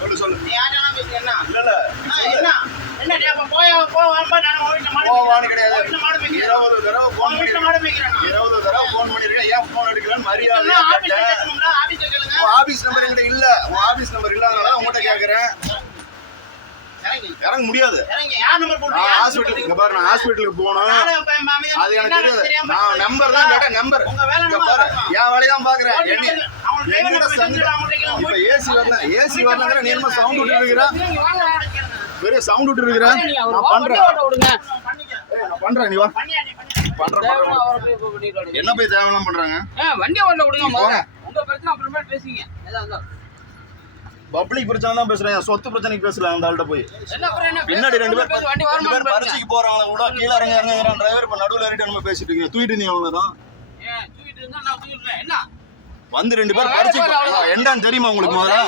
சொல்லு நீ யாரெல்லாம் பேசுறீங்க? இல்ல என்ன என்ன நீ அப்ப போவாம நான் வீட்டுல மாடு போவான்னு கிடையாது. வீட்டுல மாடு மேய்க்கிறேன். 20 தடவை ஃபோன் வீட்டுல பண்ணி மாடு மேய்க்கிறேன். 20 தடவை ஃபோன் பண்ணிருக்கேன். ஏன் ஃபோன் எடுக்கலன்னு மரியாதை ஆபீஸ்ல கேட்கணும்ல, ஆபீஸ்ல கேளுங்க. உன் ஆபீஸ் நம்பர் என்கிட்ட இல்ல. உன் ஆபீஸ் நம்பர் இல்லாதனால உங்ககிட்ட கேக்குறேன். இறங்கி இறங்க முடியாது. இறங்கி யார் நம்பர் நான் போடுறீங்க? ஹாஸ்பிட்டல் இங்க பாரு, நான் ஹாஸ்பிட்டலுக்கு போகணும். அது எனக்கு தெரியாது. நான் நான் நம்பர் தான் கேட்டேன். நம்பர் உங்க வேலை இங்க நம்ம பாரு, பார்க்கணும். என் வேலையை தான் பாக்குறேன். அவங்க டிரைவர் நம்பர் சொல்லிட்டு அவங்க கிட்ட இப்ப ஏசி வரல, ஏசி வரலங்கற நீ என்ன சவுண்ட் விட்டு இருக்கிற? நீங்க வாங்க கேளுங்க. வெறும் சவுண்ட் விட்டு இருக்கிற. நான் பண்றேன். பண்ணிக்க. நான் பண்றேன். நீ வா. பண்ணியா நீ பண்ணி. பண்றேன். என்ன போய் தேவலாம் பண்றாங்க? வண்டி ஓட்ட விடுங்க போங்க. முதல்ல. உங்க பிரச்சனை அப்புறமே பேசிங்க. பப்ளிக் பிரச்சனை தான் பேசுறேன். சொத்து பிரச்சனைக்கு பேசல அந்த ஆள்கிட்ட போய். என்ன அப்புறம் என்ன பின்னாடி ரெண்டு பேர் வண்டி ரெண்டு பேர் வரணும் பரிசைக்கு போறாங்களா கூட கீழ இறங்குறாங்க. டிரைவர் இப்ப நடுவுல ஏறிட்டு நம்ம பேசிட்டு இருக்கீங்க. தூக்கிட்டு நீ அவ்வளவுதான். ஏன் தூக்கிட்டு இருந்தா நான் தூக்கிடுறேன். என்ன வந்து ரெண்டு பேர் பரிசைக்கு என்னன்னு தெரியுமா உங்களுக்கு முதல்ல?